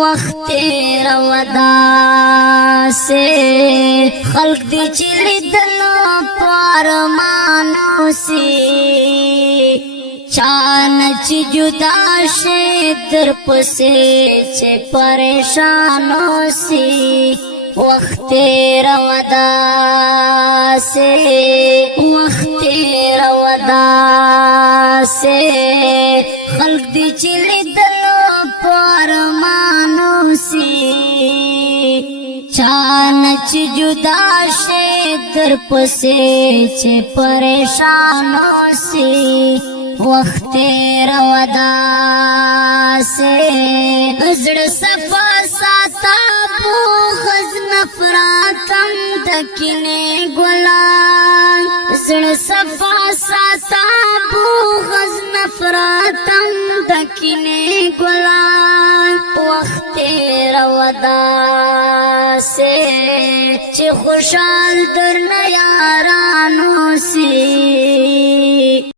وقت رودا سے خلق دی چلی دلو پارمانو سی چانچ جدا شے در پسے چے پریشانو سی وقت رودا سے خلق دی چلی دلو پارمانو سی چانچ جدا شے در پسے چے پریشانو سی وقت رودا سے زڑ صفا ساتا پو خز نفراتم دکنے گلان زڑ صفا ساتا پو خز نفراتم دکنے گلان وقت رودا سے چے خوشال در نیاران